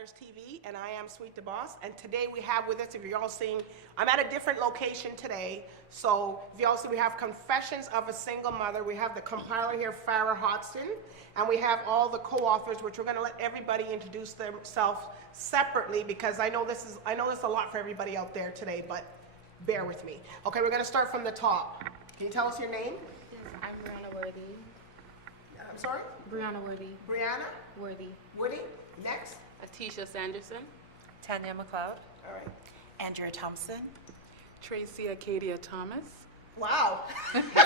Matters TV, and I am Sweet DBoss. And today we have with us, if you're all seeing, I'm at a different location today. So if you all see, we have Confessions of a Single Mother. We have the compiler here, Farah Hodgson, and we have all the co-authors, which we're going to let everybody introduce themselves separately because I know this is a lot for everybody out there today, but bear with me. Okay, we're going to start from the top. Can you tell us your name? Yes, I'm Brianna Worthy. I'm sorry? Brianna Worthy. Brianna? Worthy. Woody? Next? Atisha Sanderson. Tanya McLeod. All right. Andrea Thompson. Tracy Acadia Thomas. Wow. You got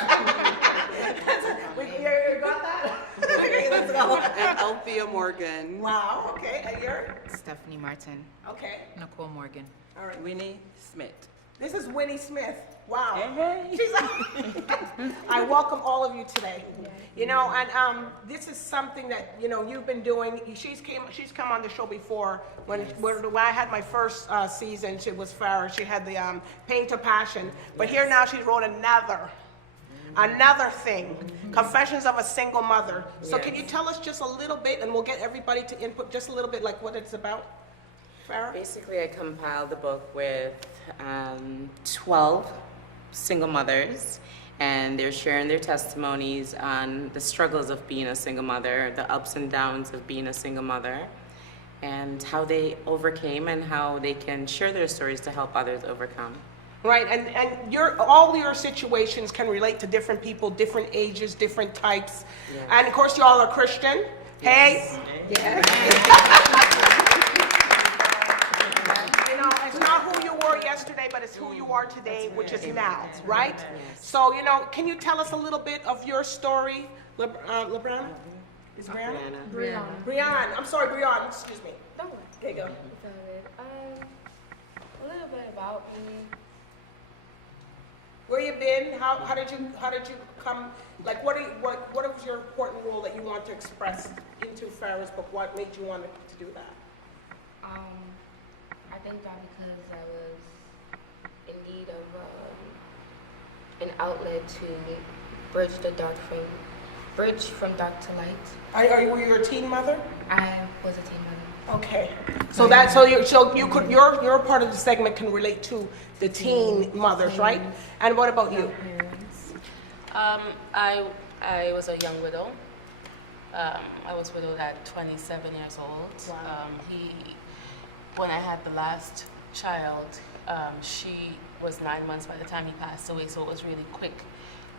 that? Okay, let's go. And Althea Morgan. Wow, okay, and you're? Stephanie Martin. Okay, Nicole Morgan. all right. Winnie Smith. This is Winnie Smith. Wow. Hey. She's I welcome all of you today. You know, and this is something that, you know, you've been doing. She's come on the show before when I had my first season. She was Farah. She had the Pain to Passion. But here now she wrote another thing, Confessions of a Single Mother. So can you tell us just a little bit, and we'll get everybody to input just a little bit, like what it's about, Farah? Basically, I compiled the book with 12 single mothers, and they're sharing their testimonies on the struggles of being a single mother, the ups and downs of being a single mother, and how they overcame and how they can share their stories to help others overcome. Right, and all your situations can relate to different people, different ages, different types. Yes. And of course, you all are Christian. Yes. Hey? Yeah. You know, it's not who you were yesterday, but it's who you are today, which is now, right? So, you know, can you tell us a little bit of your story, LeBron? Is Brianna? Brianna. Brianna, I'm sorry, Brianna, excuse me. Don't worry. There you go. It's all good. A little bit about me. Where you been? How did you come? Like, what was your important role that you want to express into Farah's book? What made you want to do that? I think that because I was in need of an outlet to bridge from dark to light. Were you a teen mother? I was a teen mother. Okay. So you could your part of the segment can relate to the teen mothers, right? And what about you? I was a young widow. I was widowed at 27 years old. Wow. When I had the last child, she was 9 months by the time he passed away, so it was really quick.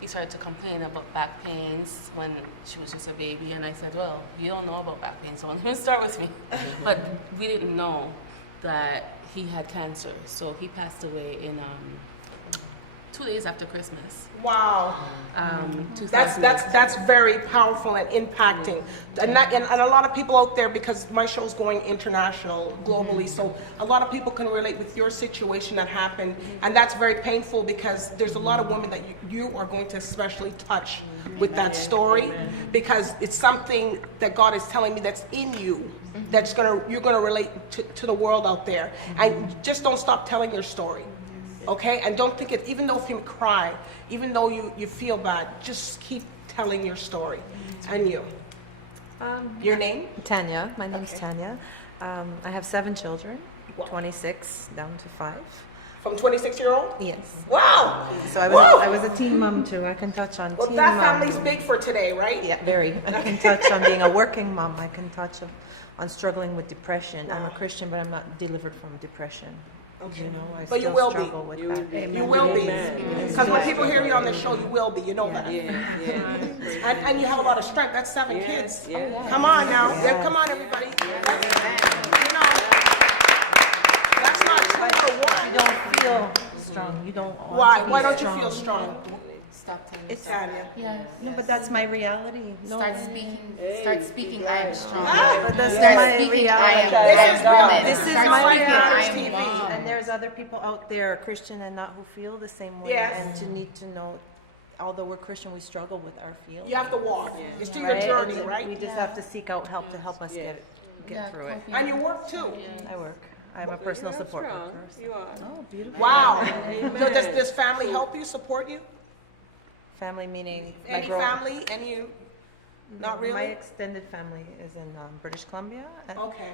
He started to complain about back pains when she was just a baby, and I said, well, you don't know about back pains, so I'm going to start with me. But we didn't know that he had cancer, so he passed away in 2 days after Christmas. Wow. 2000. That's very powerful and impacting, and a lot of people out there, because my show's going international, globally, so a lot of people can relate with your situation that happened, and that's very painful because there's a lot of women that you are going to especially touch with that story, because it's something that God is telling me that's in you, that's you're gonna relate to the world out there, and just don't stop telling your story. Okay, and don't think it, even though if you cry, even though you feel bad, just keep telling your story. And you? Your name? Tanya. My name's Okay. Tanya. I have 7 children, Wow. 26 down to 5. From 26-year-old? Yes. Wow! So I Whoa! was a teen mom too. I can touch on Well, teen that mom. family's big for today, right? Yeah, very. I can touch on being a working mom. I can touch on struggling with depression. I'm a Christian, but I'm not delivered from depression. Okay. You know, I But you still will be. struggle with that. You will be. Amen. Because when people hear you on the show, you will be. You know that. Yeah. And you have a lot of strength. That's 7 kids. Yeah. Come on now. Yes. Yeah, come on, everybody. You know, that's not true for one. You don't feel strong. You don't want Why? to be Why don't you strong. feel strong? Stop telling It's Tanya. Yes. No, but that's my reality. No. Start speaking, I am strong. But that's Start my speaking, I am reality. This is real. This is Start my speaking, I am reality. mom. And there's other people out there, Christian and not, who feel the same way. Yes. And to need to know, although we're Christian, we struggle with our feelings. You have to walk. It's through your Right? journey, And right? We just have to seek out help to help us get through it. And you work too. I work. I'm a personal support strong. worker. You are. Oh, beautiful. Wow. Amen. So does family help you, support you? Family meaning my Any grown- family? Any? Not My really? extended family is in British Columbia. Okay.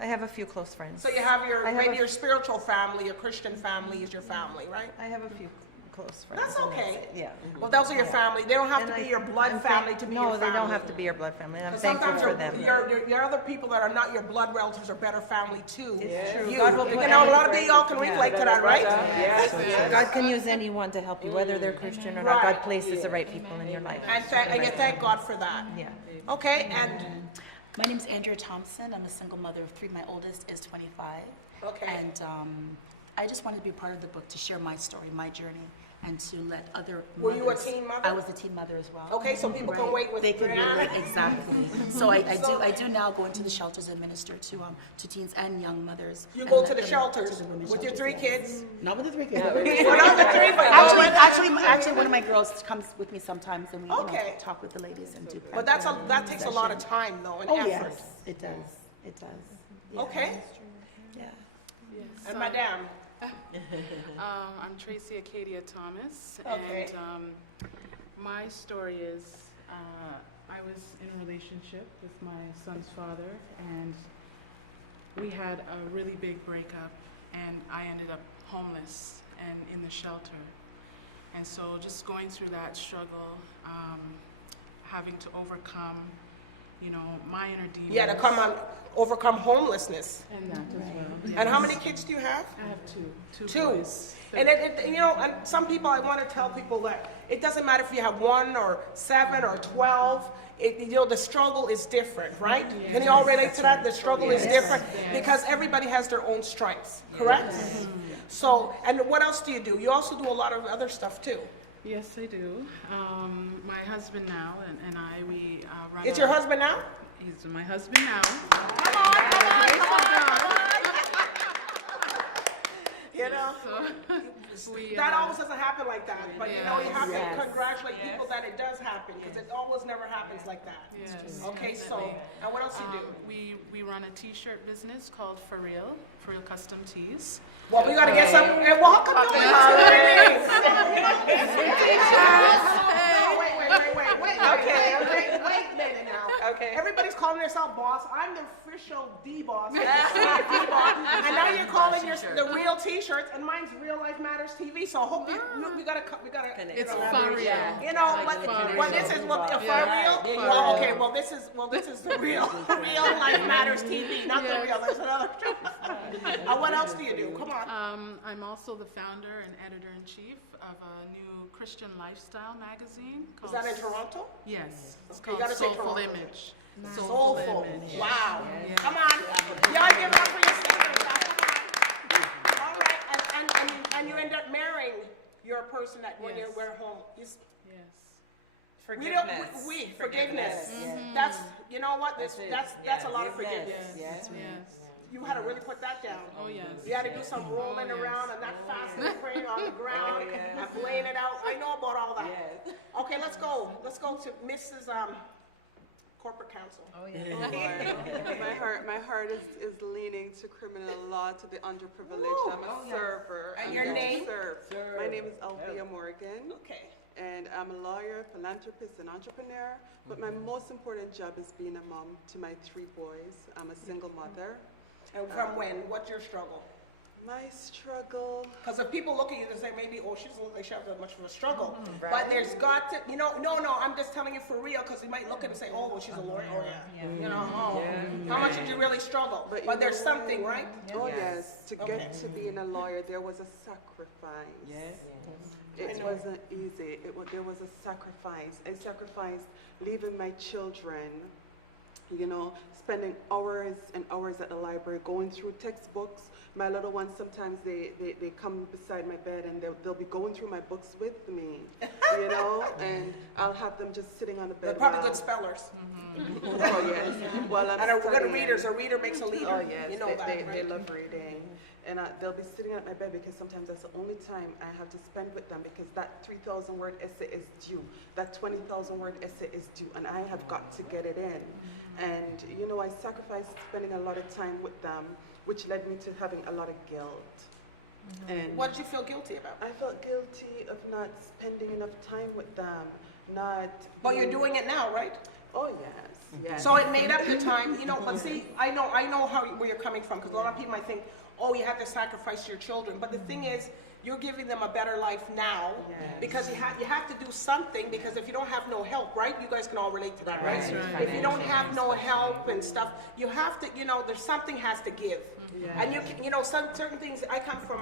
I have a few close friends. So you have your, I have maybe a- your spiritual family, your Christian family is your family, right? I have a few close friends. That's and okay. it. Yeah. Well, those are your family. They don't have And to be I- your blood I'm family thank- to be no, your family. they don't have to be your blood family. I'm Because thankful sometimes for them. your other people that are not your blood relatives are better family too. It's true. You, God will you put know, a lot of anyone- y'all can yeah. relate to that, right? Yes. God can use anyone to help you, whether they're Christian or not. Right. God places the right people in your life. And you thank God for that. Yeah. Okay, and My name's Andrea Thompson. I'm a single mother of 3. My oldest is 25. Okay. And I just wanted to be part of the book to share my story, my journey, and to let other Were you a mothers- teen mother? I was a teen mother as well. Okay, so people can wait with They can Brianna. relate, exactly. So I do now go into the shelters and minister to teens and young mothers. you and go let to the them- shelters to the women's with your shelters, 3 yes. kids. Not with the 3 kids. Well, not the 3, but Actually, one of my girls comes with me sometimes, and we Okay. talk with the ladies and do. But that takes a lot of time though and Oh effort. yes, it does. It does. Yeah. Okay, Yeah. and Madame. I'm Tracy Acadia Thomas, Okay. and my story is I was in a relationship with my son's father, and we had a really big breakup, and I ended up homeless and in the shelter. And so just going through that struggle, having to overcome, my inner demons. Yeah, to overcome homelessness. And that as well. And how yes. many kids do you have? I have two. Two. Boys. And and some people, I want to tell people that it doesn't matter if you have 1 or 7 or 12. The struggle is different, right? Can you all relate to that? The struggle is different because everybody has their own strengths, correct? So, and what else do you do? You also do a lot of other stuff too. Yes, I do. My husband now and I, we run. Is your husband now? He's my husband now. You know, So we. that always doesn't happen like that. But you have Yes. to congratulate people that it does happen because it always never happens like that. Yes. Okay, so, and what else you do? We run a T-shirt business called For Real Custom Tees. Well, we gotta get some. And welcome to the Wait a minute now. Okay. Everybody's calling themselves boss. I'm the official D-boss. And now you're calling the real T-shirts, and mine's Real Life Matters TV. So I hope we gotta. It's For Real. You know, Like like, for well, real. this is what for real. Well, okay, well, this is the real Life Matters TV, not the real. There's another. What else do you do? Come on. I'm also the founder and editor-in-chief of a new Christian lifestyle magazine. Is Called that in Toronto? Yes. It's Okay, you called gotta say Soulful Toronto. Image. Soulful. Image. Wow. Yeah. Come on. Y'all give it up for your sisters. Come on. All right. And you end up marrying your person that when Yes. we're home. Yes. Forgiveness. We forgiveness. That's you know what? That's a lot of forgiveness. Yes. You had to really put that down. Oh, yes. You had to do some rolling around and not fast and praying on the ground and laying it out. I know about all that. Okay, let's go. Let's go to Mrs. Corporate Counsel. My heart is leaning to criminal law, to the underprivileged. I'm a server. And I'm your here to name? serve. My name is Althea Morgan, Okay. and I'm a lawyer, philanthropist, and entrepreneur. But my most important job is being a mom to my 3 boys. I'm a single mother. And from when? What's your struggle? My struggle. Because if people look at you, they say maybe, oh, she doesn't look like she has that much of a struggle. But there's got to, no, I'm just telling you for real, because you might look at it and say, oh, well, she's a lawyer. Oh, yeah. How much did you really struggle? But But you there's know- something, right? Oh yes, to get to being a lawyer, there was a sacrifice. It wasn't easy. There was a sacrifice. I sacrificed leaving my children, spending hours and hours at the library, going through textbooks. My little ones, sometimes they come beside my bed and they'll be going through my books with me, and I'll have them just sitting on the They're bed. probably while- good spellers. Oh yes. Well, I'm And are good studying. readers. A reader makes a leader. Oh yes, You know that, they right? love reading, and they'll be sitting at my bed because sometimes that's the only time I have to spend with them because that 3,000 word essay is due, that 20,000 word essay is due, and I have got to get it in. And I sacrificed spending a lot of time with them, which led me to having a lot of guilt. And What did you feel guilty about? I felt guilty of not spending enough time with them, not. But you're doing it now, right? Oh yes. yes. So it made up the time, you know, but see, I know where you're coming from, because a lot of people might think, oh, you have to sacrifice your children. But the thing is, you're giving them a better life now, because you have to do something, because if you don't have no help, right? You guys can all relate to that, right? If you don't have no help and stuff, you have to, you know, there's something has to give. And you know, certain things, I come from,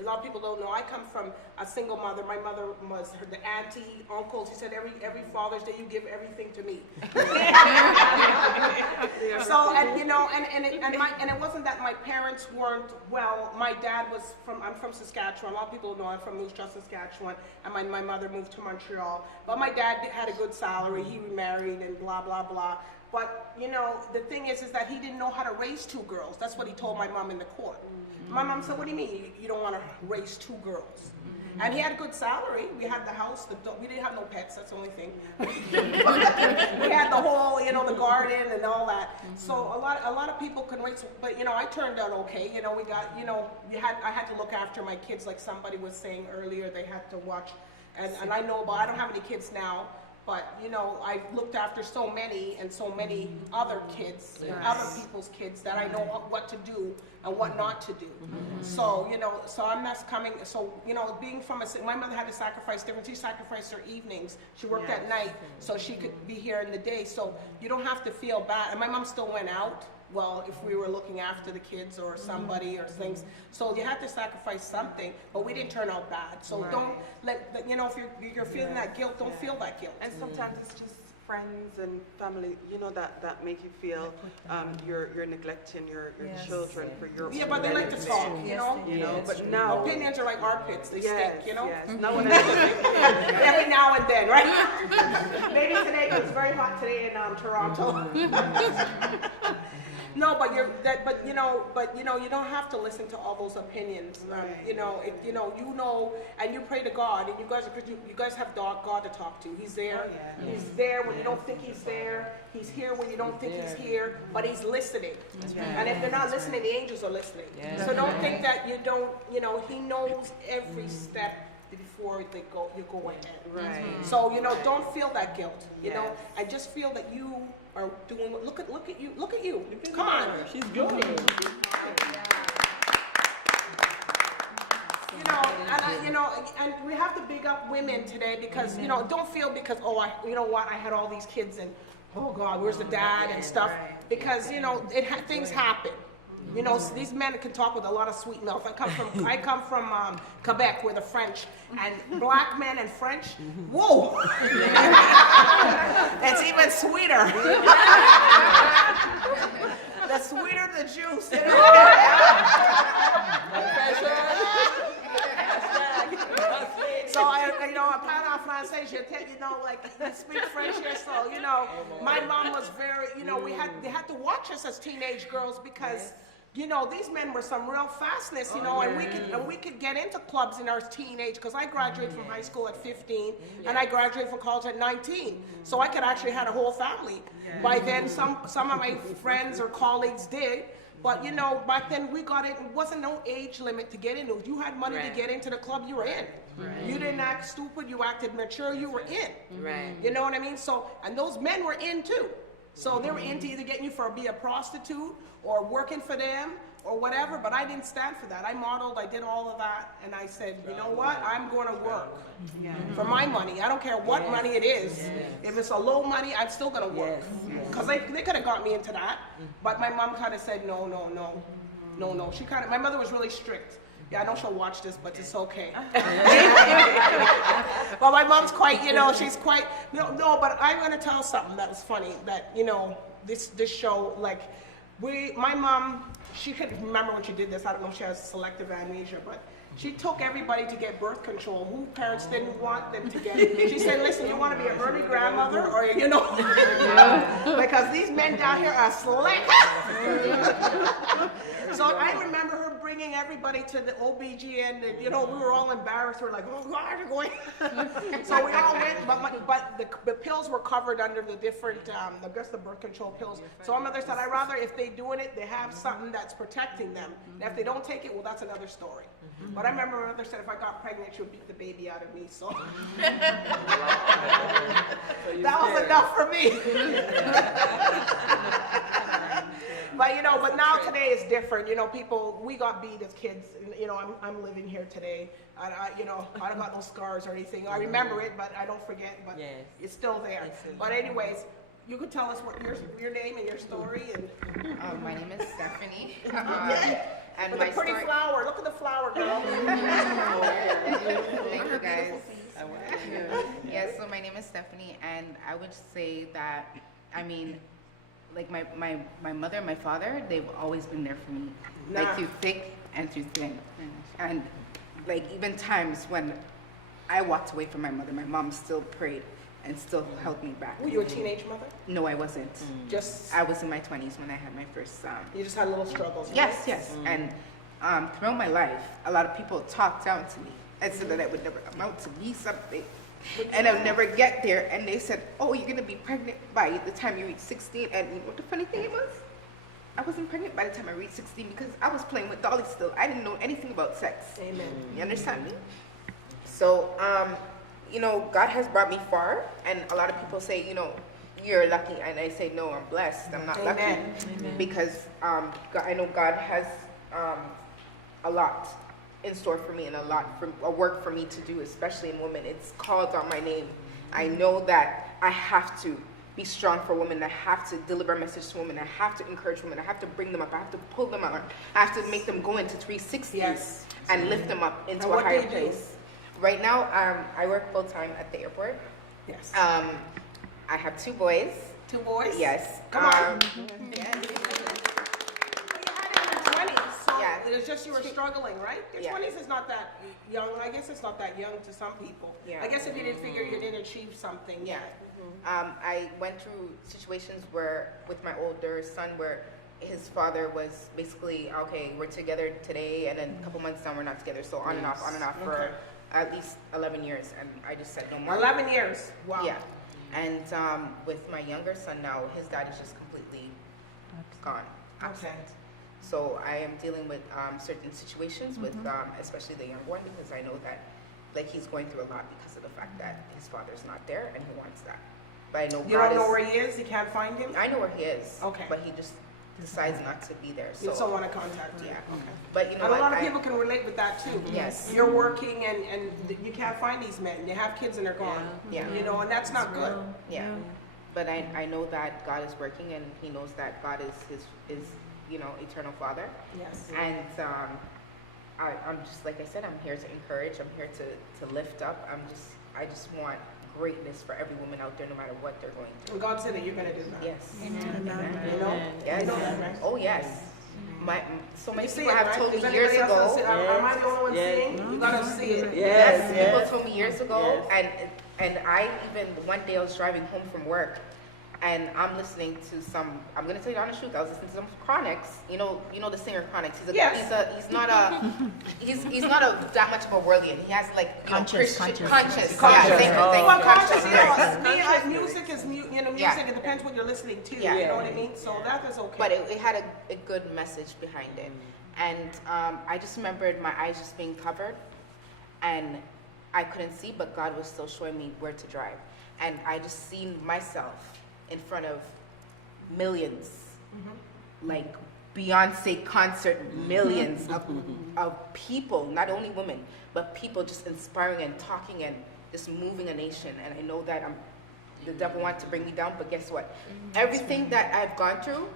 a lot of people don't know, I come from a single mother. My mother was the auntie, uncle. She said every Father's Day you give everything to me. So, and you know, and it wasn't that my parents weren't well. My dad was I'm from Saskatchewan. A lot of people know I'm from Moose Jaw, Saskatchewan, and my mother moved to Montreal. But my dad had a good salary. He remarried and blah blah blah. But, you know, the thing is that he didn't know how to raise two girls. That's what he told my mom in the court. My mom said, what do you mean you don't want to raise two girls? And he had a good salary. We had the house. We didn't have no pets. That's the only thing. We had the whole, you know, the garden and all that. So a lot of people can raise, but, you know, I turned out okay. You know, we got, you know, I had to look after my kids, like somebody was saying earlier. They had to watch, and I know about, I don't have any kids now. But, you know, I've looked after so many other kids, other people's kids, that I know what to do and what not to do. So, you know, so I'm not coming, so, you know, being from my mother had to sacrifice different, she sacrificed her evenings. She worked at night so she could be here in the day. So you don't have to feel bad. And my mom still went out. Well, if we were looking after the kids or somebody or things. So you had to sacrifice something, but we didn't turn out bad. So don't let, you know, if you're feeling that guilt, don't feel that guilt. And sometimes it's just friends and family, you know, that make you feel you're neglecting your children for your Yeah, but they like to talk, you know? You know, but now opinions are like armpits, they stink, you know? Yes. Now when I Every now and then, right? Maybe today, it's very hot today in Toronto. No, but you know, you don't have to listen to all those opinions. You know, and you pray to God, and you guys have God to talk to. He's there. He's there when you don't think he's there. He's here when you don't think he's here, but he's listening. And if they're not listening, the angels are listening. So don't think that you don't. You know, he knows every step before you go ahead. Right. So, you know, don't feel that guilt. You know, and just feel that you are doing. Look at you. Come on. She's good. You know, and we have to big up women today, because you know, don't feel because you know what, I had all these kids and oh God, where's the dad and stuff, because you know things happen. You know, these men can talk with a lot of sweet mouth. I come from Quebec, where the French, and black men and French, whoa! It's even sweeter. The sweeter the juice. So you know, I parle en français. You know, like you speak French here. So you know, my mom was very. You know, they had to watch us as teenage girls, because. You know, these men were some real fastness, you know, and we could get into clubs in our teenage, because I graduated from high school at 15, and I graduated from college at 19, so I could actually had a whole family. By then, some of my friends or colleagues did, but you know, back then we got it wasn't no age limit to get into. If you had money to get into the club, you were in. You didn't act stupid, you acted mature, you were in. You know what I mean? So, and those men were in too. So they were into either getting you be a prostitute or working for them or whatever, but I didn't stand for that. I modeled, I did all of that, and I said, you know what, I'm going to work for my money. I don't care what money it is. If it's a low money, I'm still going to work. Because they could have got me into that, but my mom kind of said, no. My mother was really strict. Yeah, I know she'll watch this, but it's okay. Well, my mom's quite, you know, she's quite, no, but I'm going to tell something that was funny, that, you know, this show, like, my mom, she could remember when she did this. I don't know if she has selective amnesia, but she took everybody to get birth control who parents didn't want them to get it. She said, listen, you want to be an early grandmother, or, you know, because these men down here are slick. So I remember her bringing everybody to the OBGYN, and, you know, we were all embarrassed. We're like, oh God, you're going. So we all went, but the pills were covered under the different, I guess the birth control pills. So my mother said, I'd rather if they doing it, they have something that's protecting them. And if they don't take it, well, that's another story. But I remember my mother said if I got pregnant, she would beat the baby out of me. So that was enough for me. But you know, but now today is different. You know, people, we got beat as kids. You know, I'm living here today. You know, I don't got no scars or anything. I remember it, but I don't forget. But it's still there. But anyways, you could tell us what your name and your story and. My name is Stephanie. And With my a pretty story. flower. Look at the flower, girl. Thank you guys. Yes, so my name is Stephanie, and I would say that, I mean, like my mother and my father, they've always been there for me, like through thick and through thin. And like even times when I walked away from my mother, my mom still prayed and still held me back. Were you a teenage mother? No, I wasn't. Just I was in my 20s when I had my first son. you just had little struggles. Right? Yes, yes. And throughout my life, a lot of people talked down to me and said that I would never amount to be something. And I would never get there. And they said, oh, you're going to be pregnant by the time you reach 16. And you know what the funny thing was? I wasn't pregnant by the time I reached 16 because I was playing with dollies still. I didn't know anything about sex. Amen. You understand me? So, you know, God has brought me far. And a lot of people say, you know, you're lucky. And I say, no, I'm blessed. I'm not Amen. lucky. Amen. Because I know God has a lot in store for me and a work for me to do, especially in women. It's called on my name. I know that I have to be strong for women. I have to deliver a message to women. I have to encourage women. I have to bring them up. I have to pull them out. I have to make them go into 360 and lift them up into a higher place. Right now, I work full time at the airport. Yes. I have 2 boys. 2 boys? Yes. Come on. Yes. It's just you were struggling, right? Your Yeah. 20s is not that young. I guess it's not that young to some people. Yeah. I guess if you didn't figure you didn't achieve something. Yeah. I went through situations where, with my older son, where his father was basically, okay, we're together today, and then a couple months down, we're not together. So on and off for at least 11 years. And I just said no more. 11 years. Wow. Yeah. And with my younger son now, his dad is just completely gone, absent. Okay. So I am dealing with certain situations with especially the young one, because I know that like he's going through a lot because of the fact that his father's not there and he wants that. But I know You don't know where he is? You can't find him? I know where he is. Okay. But he just decides not to be there. You still want to contact him? Yeah. Okay. But you know And a what? lot of people can relate with that too. Yes. You're working and you can't find these men. They have kids and they're gone. Yeah. You know, and that's not good. Yeah. But I know that God is working, and he knows that God is you know, eternal Father. Yes. And I'm just, like I said, I'm here to encourage. I'm here to lift up. I just want greatness for every woman out there, no matter what they're going through. And God said that you're going to do that. Yes. You know? Yes. You know that, right? Oh, yes. So many You see people it, have right? told Is me years anybody else ago. gonna see- Am I the only one seeing? You gotta see it. Yes, people told me years ago, and I even, one day I was driving home from work, and I'm listening to some, I'm gonna tell you the honest truth, I was listening to some Chronics, you know the singer Chronics, he's not that much of a worldly, he has like, you know, Christian, conscious. Yeah, thank you, Well, conscious, conscious. music is, music, Yeah. it depends what you're listening to, Yeah. you know what I mean? So that is okay. But it had a good message behind it. And I just remembered my eyes just being covered, and I couldn't see, but God was still showing me where to drive. And I just seen myself in front of millions, like Beyonce concert, millions of people, not only women, but people just inspiring and talking and just moving a nation. And I know that the devil wants to bring me down, but guess what? Everything that I've gone through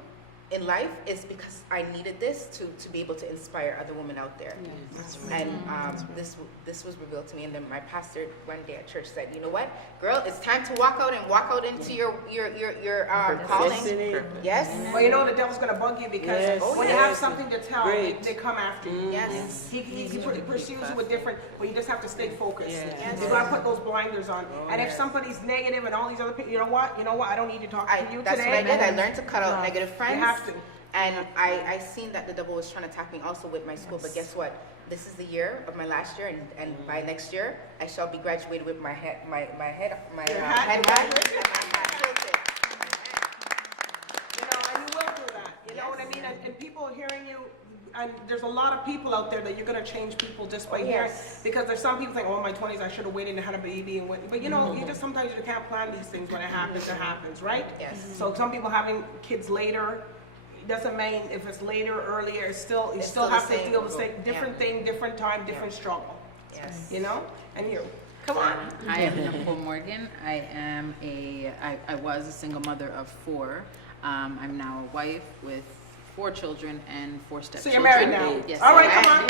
in life is because I needed this to be able to inspire other women out there. And this was revealed to me, and then my pastor one day at church said, "You know what, girl, it's time to walk out into your calling." Yes. Well, you know the devil's gonna bug you because when you have something to tell, they come after you. Yes. He pursues you with different, but you just have to stay focused. You gotta put those blinders on. And if somebody's negative and all these other people, you know what, I don't need to talk to you That's today. what I did. I learned to cut out negative friends. You have to. And I seen that the devil was trying to attack me also with my school, but guess what? This is the year of my last year, and by next year, I shall be graduated with my head hat. You know, and you will do that. You know, what I mean? And people are hearing you, and there's a lot of people out there that you're gonna change people just by hearing, because there's some people think, oh, in my 20s I should have waited and had a baby, and but you know, you just sometimes you can't plan these things. When it happens, right? Yes. So some people having kids later, doesn't mean if it's later or earlier, it's still you still have to deal with the same different thing, different time, different struggle. Yes. You know? And you, come on. I am Nicole Morgan. I was a single mother of 4. I'm now a wife with 4 children and 4 So stepchildren. you're married now? Yes. All right, I come am. on.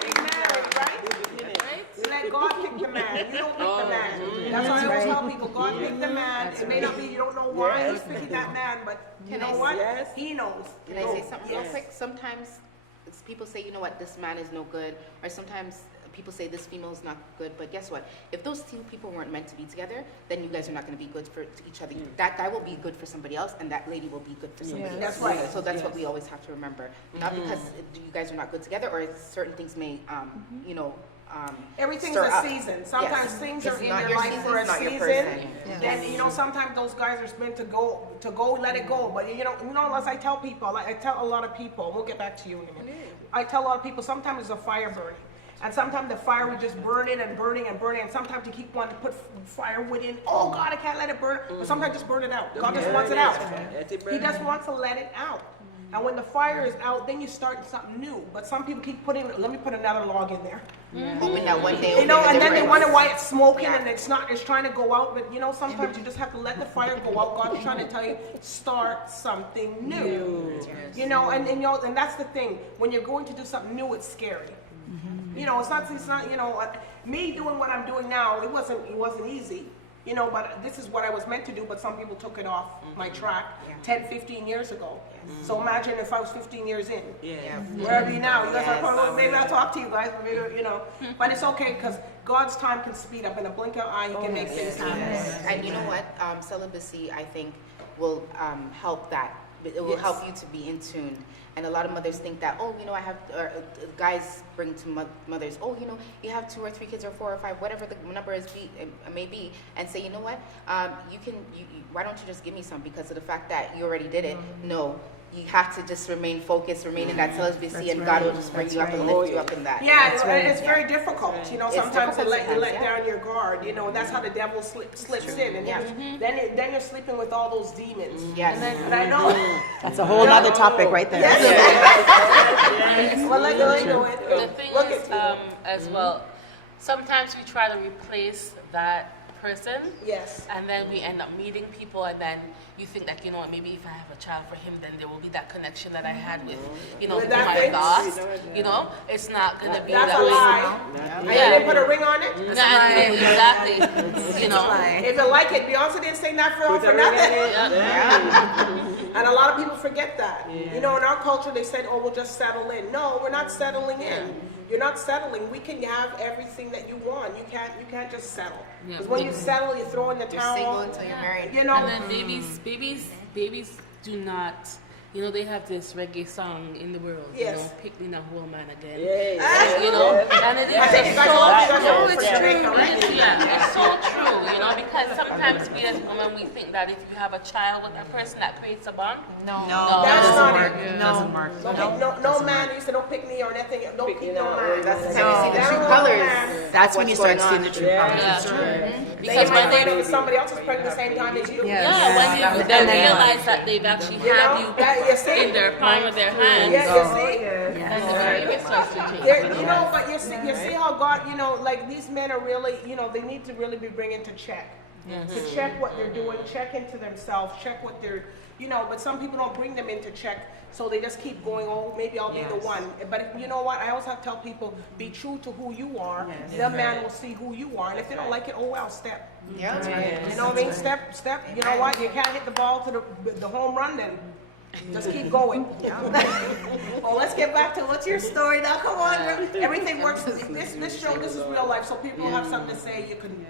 Being married, right? You let God pick the man. You don't pick the man. That's why I always tell people, God picked the man. It may not be, you don't know why he's picking that man, but you know what? He knows. Can I say something real quick? Sometimes people say, you know what, this man is no good, or sometimes people say this female is not good, but guess what? If those 2 people weren't meant to be together, then you guys are not going to be good for each other. That guy will be good for somebody else, and that lady will be good for somebody else. That's right. So that's what we always have to remember. Not because you guys are not good together, or certain things may, you know, Everything's stir a up. season. Sometimes Yes. things It's are in not your your life season, for a it's not your season. person. Then you know sometimes those guys are meant to go, let it go. But you know, as I tell people, like I tell a lot of people, we'll get back to you in a minute. I tell a lot of people sometimes it's a fire burning, and sometimes the fire will just burning and burning and burning. And sometimes you keep wanting to put firewood in. Oh God, I can't let it burn. But sometimes just burn it out. God just wants it out. He just wants to let it out. And when the fire is out, then you start something new. But some people keep putting, let me put another log in there. hoping that one day. You know, and then they different. wonder why it's smoking and it's trying to go out. But you know, sometimes you just have to let the fire go out. God's trying to tell you, start something new. You know, and that's the thing. When you're going to do something new, it's scary. You know, it's not, you know, me doing what I'm doing now, it wasn't easy. You know, but this is what I was meant to do, but some people took it off my track 10, 15 years ago. So imagine if I was 15 years in. Where are you now? You guys are probably, maybe I'll talk to you guys, maybe, you know. But it's okay, because God's time can speed up. In a blink of an eye, He can make things happen. And you know what? Celibacy, I think, will help that. It will help you to be in tune. And a lot of mothers think that, oh, you know, I have, or guys bring to mothers, oh, you know, you have 2 or 3 kids or 4 or 5, whatever the number is may be, and say, you know what, why don't you just give me some, because of the fact that you already did it? No. You have to just remain focused, remain in that celibacy, and God will just bring you up and lift you up in that. Yeah, it's very difficult. You know, sometimes you let sometimes, down your guard. You know, and that's how the devil slips in, and then you're sleeping with all those demons. Yes. And I know. That's a whole other topic right there. Well, let go into it. The thing is, as well, sometimes we try to replace that person. Yes. And then we end up meeting people, and then you think that, you know what, maybe if I have a child for him, then there will be that connection that I had with, you know, With who that I thing? lost. You know, it's not going to be That's that a way. lie. And you didn't put a ring on it? Exactly. You know. If you like it, Beyonce didn't say that for nothing. And a lot of people forget that. You know, in our culture, they said, oh, we'll just settle in. No, we're not settling in. You're not settling. We can have everything that you want. You can't just settle. Because when you settle, you throw in the towel. You're single until you're married. You know. And then babies do not, you know, they have this reggae song in the world, you know, pick me now, whole man again. You know, and it is I think you guys all for Jamaica, right? It's so true, you know, because sometimes we as women, we think that if you have a child with a person, that creates a bond. No. That's not work. it. It doesn't work. No man, you said don't pick me or nothing. Don't pick no man. That's the time you see the true colors. That's when you start seeing the true colors. Because when they know somebody else is pregnant at the same time as you. Yeah, when they realize that they've actually had you in their palm of their hands. Yeah, you see? And the behavior starts to change. You know, but you see how God, you know, like these men are really, you know, they need to really be bringing to check. To check what they're doing, check into themselves, check what they're, you know, but some people don't bring them into check, so they just keep going, oh, maybe I'll be the one. But you know what, I always have to tell people, be true to who you are. The man will see who you are, and if they don't like it, oh well, step. Yeah, that's right. You know what I mean? Step. You know what, you can't hit the ball to the home run then. Just keep going. Well, let's get back to what's your story now. Come on, girl. Everything works. This show, this is real life, so people have something to say. You can,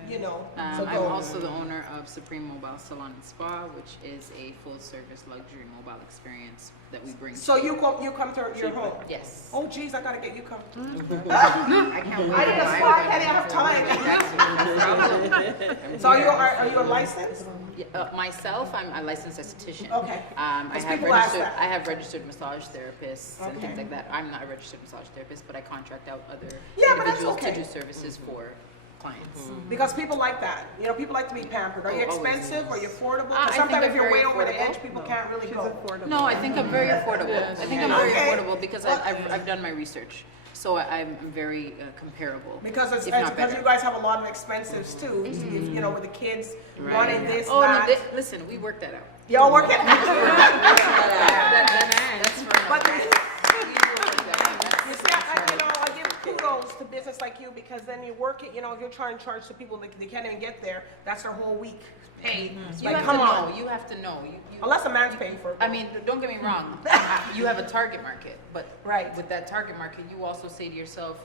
so I'm go. also the owner of Supreme Mobile Salon and Spa, which is a full-service luxury mobile experience that we bring. So you come to your home? Yes. Oh, geez, I gotta get you come. I can't wait. I need a spa. I can't have time. So are you a licensed? Myself, I'm a licensed esthetician. Okay. I Because have people ask registered. that. I have registered massage therapists and Okay. things like that. I'm not a registered massage therapist, but I contract out other Yeah, but that's individuals okay. to do services for clients. Because people like that. People like to be pampered. Are you Oh, always. expensive? Are you affordable? I think Sometimes I'm if you're very way over the affordable. edge, people can't really go. No, I think I'm very affordable. I think I'm very Okay. affordable because I've done my research, so I'm very comparable. Because if not because better. you guys have a lot of expensives too. With the kids running this, Oh that. no! Listen, we worked that out. Y'all work it. That's for But another. you see, I give kudos to business like you because then you work it. If you're trying to charge the people that they can't even get there, that's their whole week pay. You Like, have come to on. know. You have to know. Unless a man's paying for it. I mean, don't get me wrong. You have a target market, but Right. with that target market, you also say to yourself,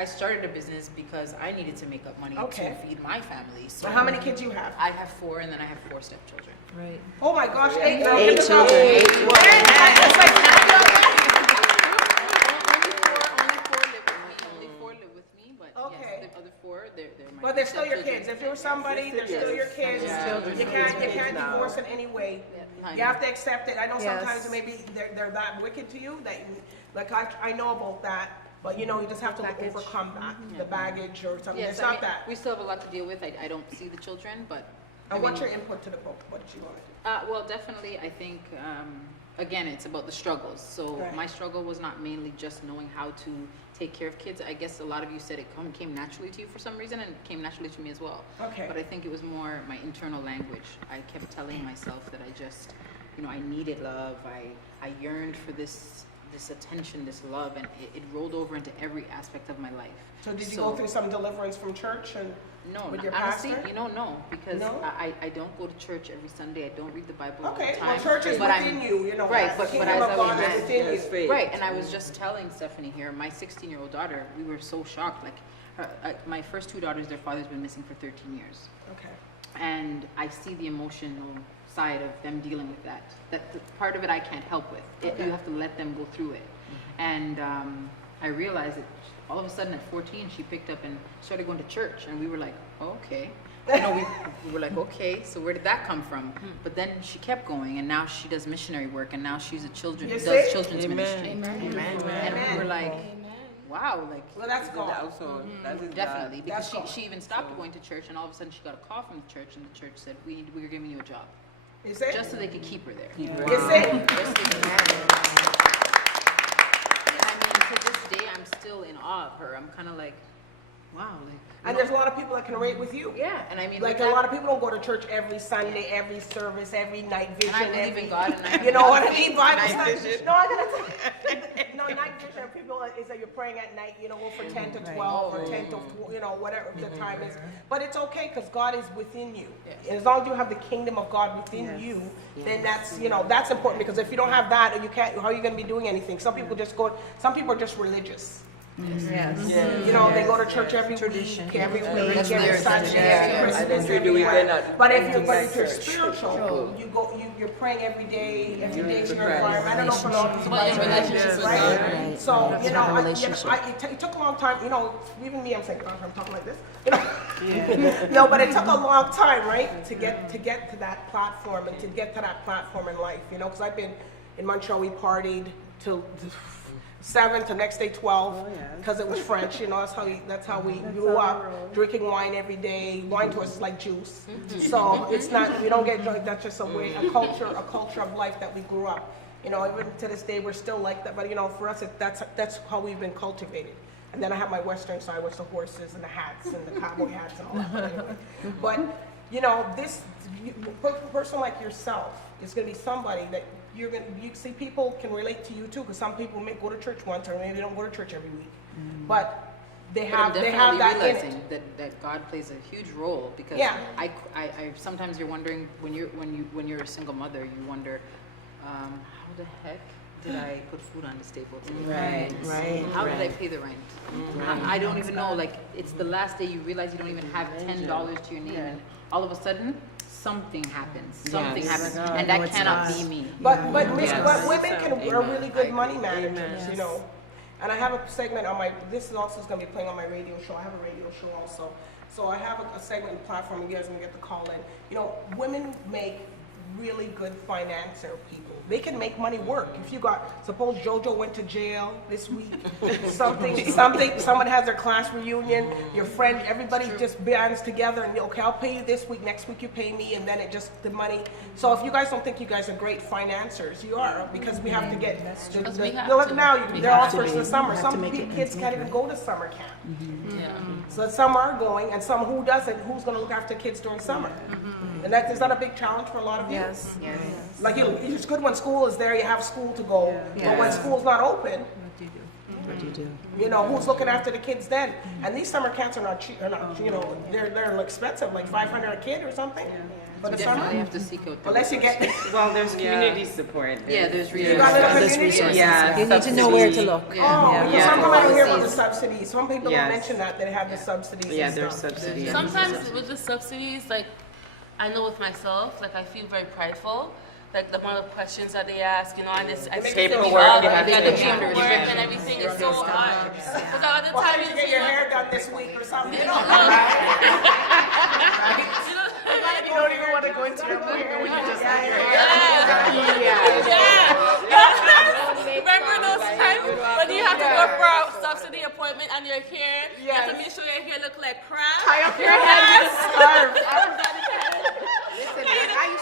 I started a business because I needed to make up money Okay. to feed my family. So So how many kids you have? I have 4, and then I have 4 stepchildren. Right. Oh my gosh, 8 Eight children. Only 4 live with me, but Okay. yes, the other 4, they're my But they're still your stepchildren. kids. If you're somebody, they're still your kids. You can't divorce in any way. You have to accept it. I know sometimes Yes. maybe they're that wicked to you that I know about that. But you just have to overcome that, the baggage or something. Yes, It's I not mean, that. we still have a lot to deal with. I don't see the children, but. And what's your input to the book? What did you want to do? Well, definitely, I think, again, it's about the struggles. So Right. my struggle was not mainly just knowing how to take care of kids. I guess a lot of you said it came naturally to you for some reason, and it came naturally to me as well. Okay. But I think it was more my internal language. I kept telling myself that I just, I needed love. I yearned for this attention, this love, and it rolled over into every aspect of my life. So did you go through some deliverance from church and No, with your honestly, pastor? no, because No? I don't go to church every Sunday. I don't read the Bible all the Okay, time. well, church is But within you, Right, that. but The as kingdom I of was God is within you. right, and I was just telling Stephanie here, my 16-year-old daughter, we were so shocked. Like, my first 2 daughters, their father's been missing for 13 years. Okay. And I see the emotional side of them dealing with that. That the part of it I can't help with. You have to let them go through it. And I realized that all of a sudden at 14, she picked up and started going to church. And we were like, oh, okay. We were like, okay, so where did that come from? But then she kept going, and now she does missionary work, and now she's does children's ministry. And we were like, wow, like. Well, that's God. Definitely, because That's she even stopped going to church, and all of a sudden she got a call from the church, and the church said, we're giving you a job. Is it? Just so they could keep her there. Is it? Just so they could have her. And I mean, to this day, I'm still in awe of her. I'm kind of like, wow. And there's a lot of people that can relate with you. Yeah, and I mean, Like with a that- lot of people don't go to church every Sunday, every service, every night vision. And I believe in God, and I you know what I mean? Bible Night study. vision. No, I gotta tell no night vision. People is that you're praying at night. Go for 10 to 12 or 10 to whatever the time is. But it's okay because God is within you. And as long as you have the kingdom of God within you, then that's that's important because if you don't have that, you can't. How are you going to be doing anything? Some people just go. Some people are just religious. Yes. They go to church every week, every week, That's every theirs. Sunday, Yeah. every Christmas, I do it everywhere. not. But if you're spiritual, you're praying every day to your environment. I don't know for all these About your relationship with God. right? So it took a long time. Even me, I'm saying, gosh, I'm talking like this. No, but it took a long time, right, to get to that platform and to get to that platform in life. Because I've been in Montreal, we partied till 7 to next day 12 because it was French. That's how we grew up, drinking wine every day. Wine to us is like juice. So it's not, we don't get drunk. That's just a culture of life that we grew up. Even to this day we're still like that. But for us, that's how we've been cultivated. And then I have my Western side, which the horses and the hats and the cowboy hats and all that. But this person like yourself is going to be somebody that you see people can relate to you too, because some people may go to church once or maybe they don't go to church every week, but they have that in it. that God plays a huge role because I sometimes you're wondering when you're a single mother, you wonder how the heck did I put food on this table today? Right. How did I pay the rent? I don't even know. Like, it's the last day you realize you don't even have $10 to your name, and all of a sudden, something happens. Something happens, and that cannot be me. But women are really good money managers, you know. And I have a segment on my, this is also going to be playing on my radio show. I have a radio show also. So I have a segment platform, you guys are going to get the call in. You know, women make really good financier people. They can make money work. If you got, suppose JoJo went to jail this week, someone has their class reunion, your friend, everybody just bands together and, okay, I'll pay you this week, next week you pay me, and then it just, the money. So if you guys don't think you guys are great financiers, you are, because we have to get, look now, they're all first in the summer. Some kids can't even go to summer camp. So some are going, and some who doesn't, who's going to look after kids during summer? And that is that a big challenge for a lot of you? Yes. Like it's good when school is there, you have school to go, but when school's not open, What do you do? you know, who's looking after the kids then? And these summer camps are not cheap, you know, they're expensive, like $500 a kid or something. But the summer, Definitely have to seek out the unless you get, Well, there's community support. Yeah, there's you really got little community. Yeah, You need to know where to look. Oh, Yeah. because Yeah. sometimes I don't hear about the subsidies. Some people don't Yes. mention that they have the subsidies. Yeah, and there's stuff. subsidies. Sometimes with the subsidies, like, I know with myself, like, I feel very prideful. Like, the amount of questions that they ask, you know, and it's make paperwork, paperwork, you have to the do paperwork paperwork. and everything is so hard. Because all the Well, how time did you it's, get your hair done this week or something? You don't You don't even want to go into your mirror when you just Remember those times when you have to go for a subsidy appointment and your hair, you have to make sure your hair look like crap. tie up your head with a scarf.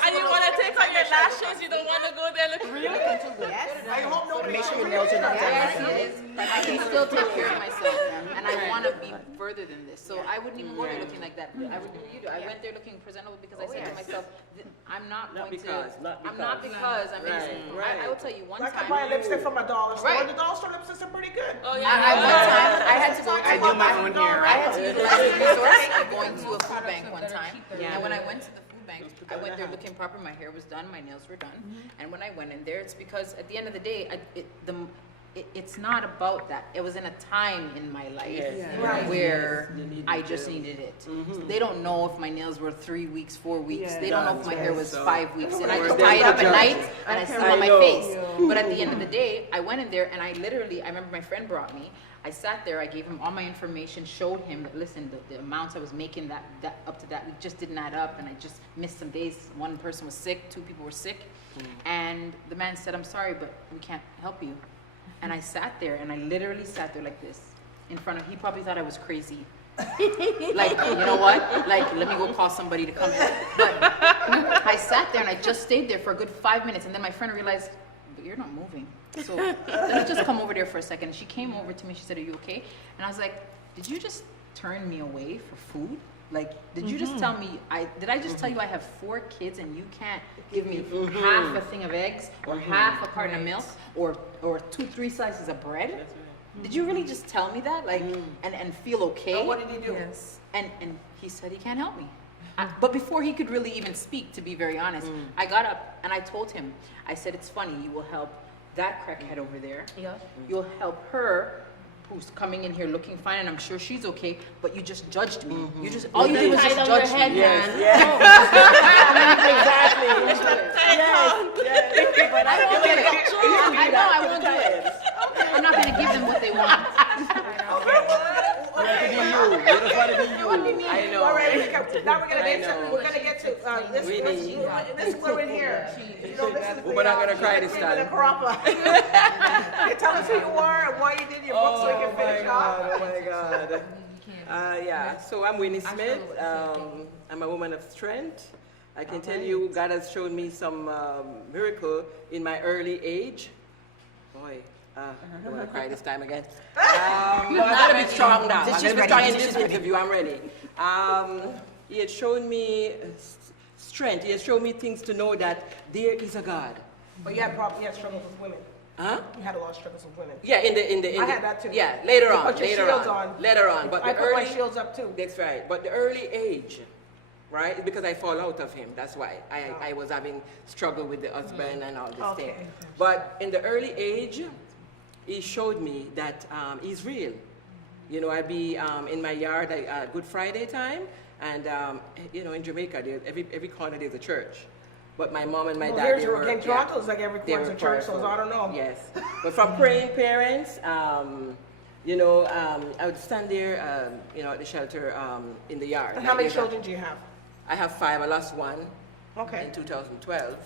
And you want to take out your lashes, you don't want to go there looking really. I hope nobody. Make sure your nails are not I can still take care of myself, and I want to be further than this. So I wouldn't even go there looking like that. I would do what you do. I went there looking presentable because I said to myself, I'm not going to. I'm not because I'm innocent. I will tell you one I can time. buy a lipstick from a dollar store. Right. The dollar store lipsticks are pretty good. Oh One yeah. time I had to go. I do my own hair. I had to utilize the resource of going to a food bank one time. And when I went to the food bank, I went there looking proper. My hair was done, my nails were done. And when I went in there, it's because at the end of the day, it's not about that. It was in a time in my life where I just needed it. They don't know if my nails were 3 weeks, 4 weeks. They don't know if my hair was 5 weeks. And I just tie it up at night and I still on my face. But at the end of the day, I went in there and I remember my friend brought me. I sat there, I gave him all my information, showed him that, listen, the amounts I was making that up to that week just didn't add up, and I just missed some days. One person was sick, 2 people were sick, and the man said, I'm sorry, but we can't help you. And I sat there, and I literally sat there like this, in front of, he probably thought I was crazy. Like, you know what? Like, let me go call somebody to come in. But I sat there, and I just stayed there for a good 5 minutes, and then my friend realized, but you're not moving. So let me just come over there for a second. She came over to me, she said, are you okay? And I was like, did you just turn me away for food? Like, did you just tell me, did I just tell you I have 4 kids and you can't give me half a thing of eggs or half a carton of milk or 2-3 slices of bread? Did you really just tell me that? Like, and feel okay? What did he do? Yes. And he said he can't help me. But before he could really even speak, to be very honest, I got up and I told him, I said, it's funny, you will help that crackhead over there. Yeah. You'll help her, who's coming in here looking fine, and I'm sure she's okay, but you just judged me. You just, all you did was just judge me. Exactly. But I won't do it. I know I won't do it. I'm not going to give them what they want. I know. All right, now we're gonna get to this is where we're here. You know, this is We're not gonna cry this time. You tell us who you are and why you did your book so we can finish off. Oh my God. Yeah, so I'm Winnie Smith. I'm a woman of strength. I can tell you God has shown me some miracle in my early age. Boy, I don't want to cry this time again. I gotta be strong now. I'm gonna be strong in this interview. I'm ready. He had shown me strength. He has shown me things to know that there is a God. But you had struggles with women. Huh? You had a lot of struggles with women. Yeah, in the I had that too. Yeah, later You on, put your shields on. later on. But I the put my early, shields up too. that's right. But the early age, right? Because I fall out of him. That's why I was having struggle with the husband and all this thing. But in the early age, he showed me that he's real. You know, I'd be in my yard at Good Friday time, and you know, in Jamaica, every corner there's a church. But my mom and my dad, they were, in Toronto, it's like every corner's a church, so I don't know. Yes, but from praying parents, you know, I would stand there, you know, at the shelter in the yard. And how many children do you have? I have 5. I lost one in 2012.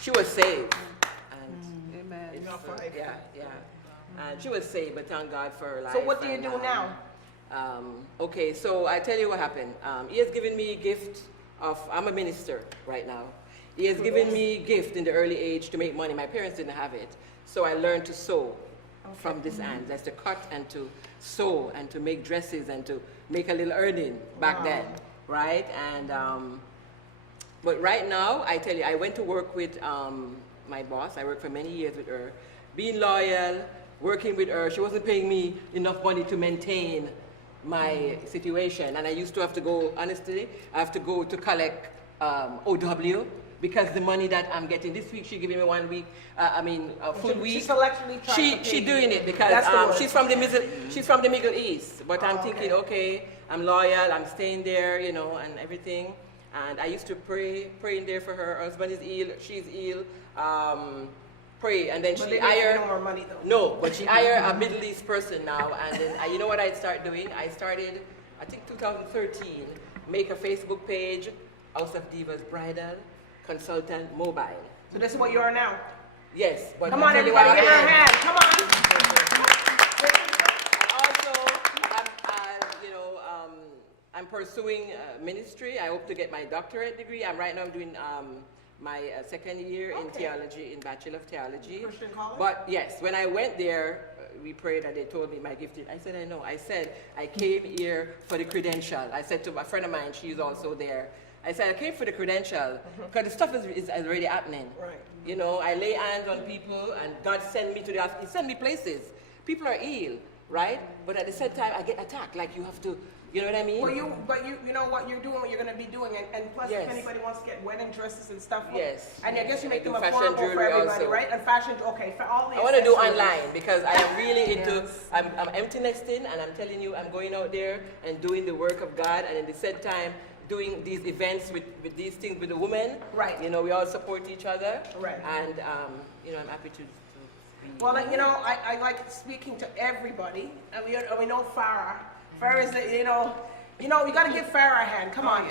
She was saved. And Amen. You got 5. Yeah, yeah. And she was saved, but thank God for her life. So what do you do now? Okay, so I tell you what happened. He has given me a gift of, I'm a minister right now. He has given me a gift in the early age to make money. My parents didn't have it. So I learned to sew from this hand. That's to cut and to sew and to make dresses and to make a little earning back then, right? And, but right now, I tell you, I went to work with my boss. I worked for many years with her. Being loyal, working with her. She wasn't paying me enough money to maintain my situation. And I used to have to go, honestly, I have to go to collect OW because the money that I'm getting this week, she's giving me 1 week, a full week. She's selectively trying to pay She's doing it because she's from the Middle East. But I'm thinking, okay, I'm loyal, I'm staying there, you know, and everything. And I used to pray in there for her. Her husband is ill, she's ill. Pray, and then But she they hired. no more money though. No, but she hired a Middle East person now, and then you know what I started doing? I started, I think 2013, make a Facebook page, House of Divas Bridal Consultant Mobile. So this is what you are now? Yes, but come on, everybody, give her a hand. Come on. Also, you know, I'm pursuing ministry. I hope to get my doctorate degree. Right now I'm doing my second year in theology, in Bachelor of Theology. Christian college? But yes, when I went there, we prayed and they told me my gifted. I said, I know. I said, I came here for the credential. I said to a friend of mine, she's also there. I said, I came for the credential because the stuff is already happening. Right. You know, I lay hands on people and God sent me to the hospital. He sent me places. People are ill, right? But at the same time, I get attacked. Like you have to, you know what I mean? Well, you know what you're doing, what you're going to be doing, and plus, if anybody wants to get wedding dresses and stuff, and I guess you make them affordable for everybody, also. Right? And fashion, okay, for all the. I want to do online because I am really into. I'm empty nesting, and I'm telling you, I'm going out there and doing the work of God, and at the same time, doing these events with these things with the women. Right. You know, we all support each other. Right. And you know, I'm happy to be. Well, you know, I like speaking to everybody, and we know Farah. Farah is, you know, you got to give Farah a hand. Come on. It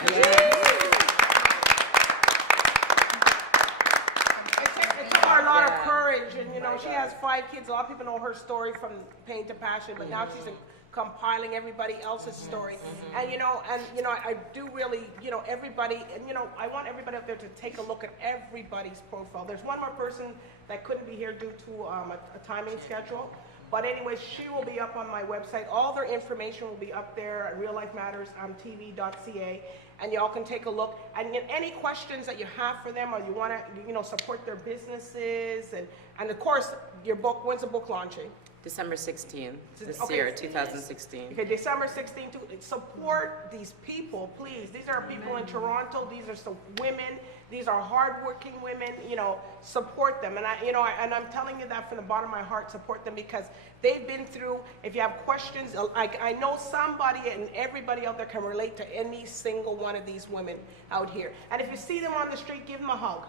took her a lot of courage, and you know, she has 5 kids. A lot of people know her story from Pain to Passion, but now she's compiling everybody else's story. And you know, I do really, you know, everybody, and you know, I want everybody out there to take a look at everybody's profile. There's one more person that couldn't be here due to a timing schedule. But anyways, she will be up on my website. All their information will be up there at reallifematters.tv.ca, and y'all can take a look. And any questions that you have for them, or you want to, you know, support their businesses, and of course, your book. When's the book launching? December 16th, this year, 2016. Okay, December 16th. Support these people, please. These are people in Toronto. These are some women. These are hardworking women. You know, support them. And I'm telling you that from the bottom of my heart. Support them because they've been through. If you have questions, I know somebody and everybody out there can relate to any single one of these women out here. And if you see them on the street, give them a hug.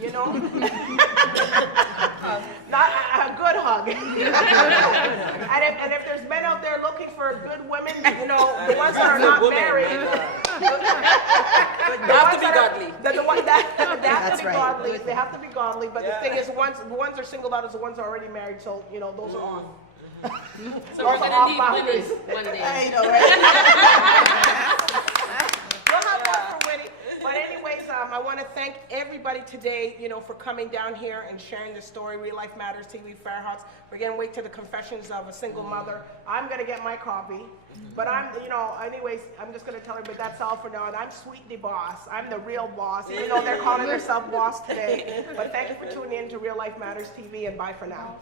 You know, not a good hug. And if there's men out there looking for good women, you know, the ones that are not married, they have to be godly. They have to be godly. They have to be godly. But the thing is, the ones are singled out as the ones that are already married. So you know, those are off. So we're gonna need winners one day. I know, right? We'll have one for winning. But anyways, I want to thank everybody today, you know, for coming down here and sharing the story. Real Life Matters TV, Farah Hodgson. We're going to wait till the Confessions of a Single Mother. I'm going to get my copy. But anyways, I'm just going to tell everybody that's all for now. And I'm Sweet DBoss. I'm the real boss, even though they're calling themselves boss today. But thank you for tuning in to Real Life Matters TV, and bye for now.